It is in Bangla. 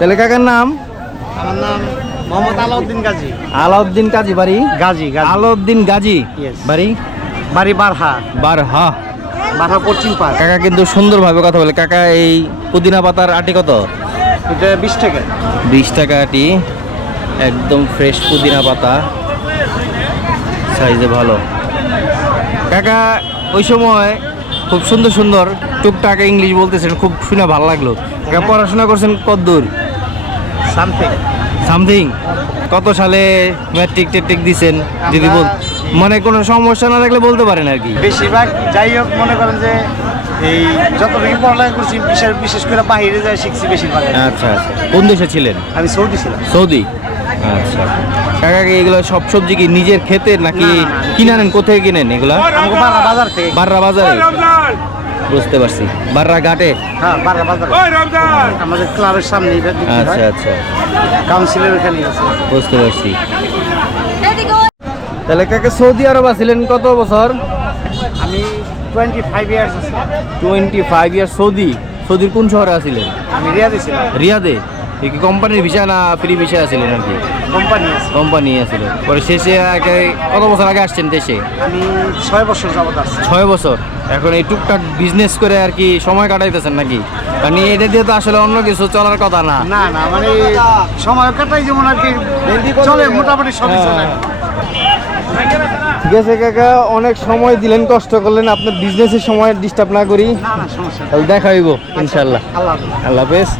তাহলে কাকার নাম? আমার নাম মোহাম্মদ আলাউদ্দিন গাজী। আলাউদ্দিন কাজী বাড়ি? গাজী আলাউদ্দিন গাজী বাড়ি? বাড়ি বারহা। বারহা বারহা পশ্চিম পাড়। কাকা কিন্তু সুন্দরভাবে কথা বলে। কাকা এই পুদিনা পাতার আটি কত? এটা 20 টাকা। 20 টাকা আটি, একদম ফ্রেশ পুদিনা পাতা, সাইজে ভালো। কাকা ওই সময় খুব সুন্দর সুন্দর টুকটাক ইংলিশ বলতেছেন, খুব শুনে ভালো লাগলো। কাকা পড়াশোনা করছেন কতদূর? সামথিং। সামথিং। কত সালে ম্যাট্রিক টেট্রিক দিছেন যদি বল, মানে কোনো সমস্যা না থাকলে বলতে পারেন আর কি। বেশিরভাগ যাই হোক মনে করেন যে এই যতটুকু পড়ালেখা করছি বিশেষ করে বাইরে যাই শিখছি বেশিরভাগ। আচ্ছা আচ্ছা, কোন দেশে ছিলেন? আমি সৌদি ছিলাম। সৌদি। আচ্ছা কাকা, কি এগুলো সব সবজি কি নিজের ক্ষেতের নাকি কিনে আনেন? কোথায় কিনেন এগুলা? আমাকে বাররা বাজার থেকে। বাররা বাজারে? বুঝতে পারছি, বাররা ঘাটে। হ্যাঁ, বাররা বাজার আমাদের ক্লাবের সামনে। আচ্ছা আচ্ছা, কাউন্সিলের ওখানে আছে। বুঝতে পারছি। তাহলে কাকা সৌদি আরব আছিলেন কত বছর? আমি 25 ইয়ার্স আছি। 25 ইয়ার। সৌদির কোন শহরে আছিলেন? আমি রিয়াদে ছিলাম। রিয়াদে? এই কি কোম্পানির ভিসা না ফ্রি ভিসা আছিলেন আর কি? কোম্পানি আছে। কোম্পানি আছিল। পরে শেষে কত বছর আগে আসছেন দেশে? আমি 6 বছর যাবত আসছি। 6 বছর। এখন এই টুকটাক বিজনেস করে আর কি সময় কাটাইতেছেন নাকি? কারণ এটা দিয়ে তো আসলে অন্য কিছু চলার কথা না। না না, মানে সময় কাটাই যেমন আর কি চলে, মোটামুটি সবই চলে। ঠিক আছে কাকা, অনেক সময় দিলেন, কষ্ট করলেন। আপনার বিজনেসের সময় ডিস্টার্ব না করি। না না, সমস্যা নেই। তাহলে দেখা হইব ইনশাল্লাহ। আল্লাহ হাফেজ। আল্লাহ হাফেজ।